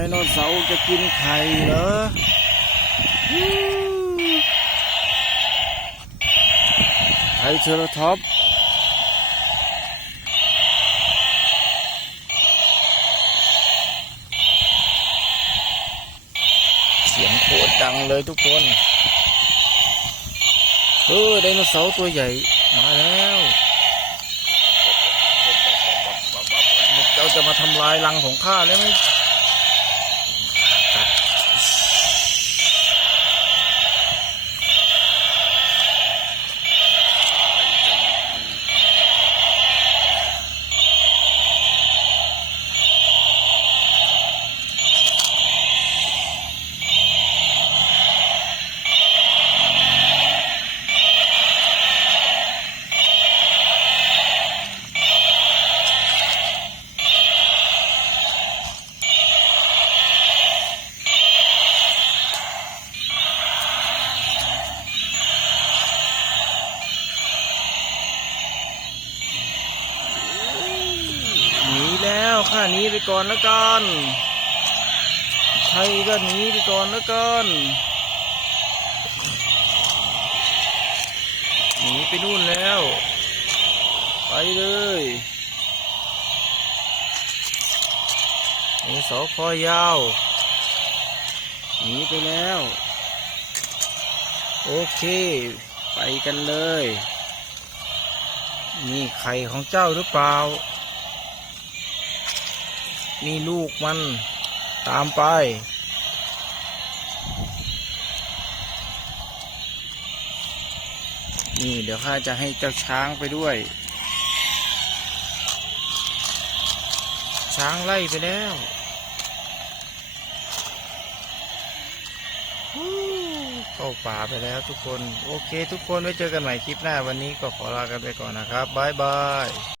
ดโนเสาร์จะกินไข่เหรอไข่เชอร์ท็อปเสียงโคตรดังเลยทุกคน เออไดโนเสาร์ตัวใหญ่มาแล้วเจ้าจะมาทำลายรังของข้าแล้วไหม หนีไปก่อนแล้วกันใครก็หนีไปก่อนแล้วกันหนีไปนู่นแล้ว ไปเลยมีเสาคอยาวหนีไปแล้ว โอเค ไปกันเลย นี่ไข่ของเจ้าหรือเปล่า นี่ลูกมันตามไป นี่เดี๋ยวข้าจะให้เจ้าช้างไปด้วย ช้างไล่ไปแล้วเข้าป่าไปแล้วทุกคน โอเค ทุกคนไว้เจอกันใหม่คลิปหน้าวันนี้ก็ขอลากันไปก่อนนะครับ บ๊ายบาย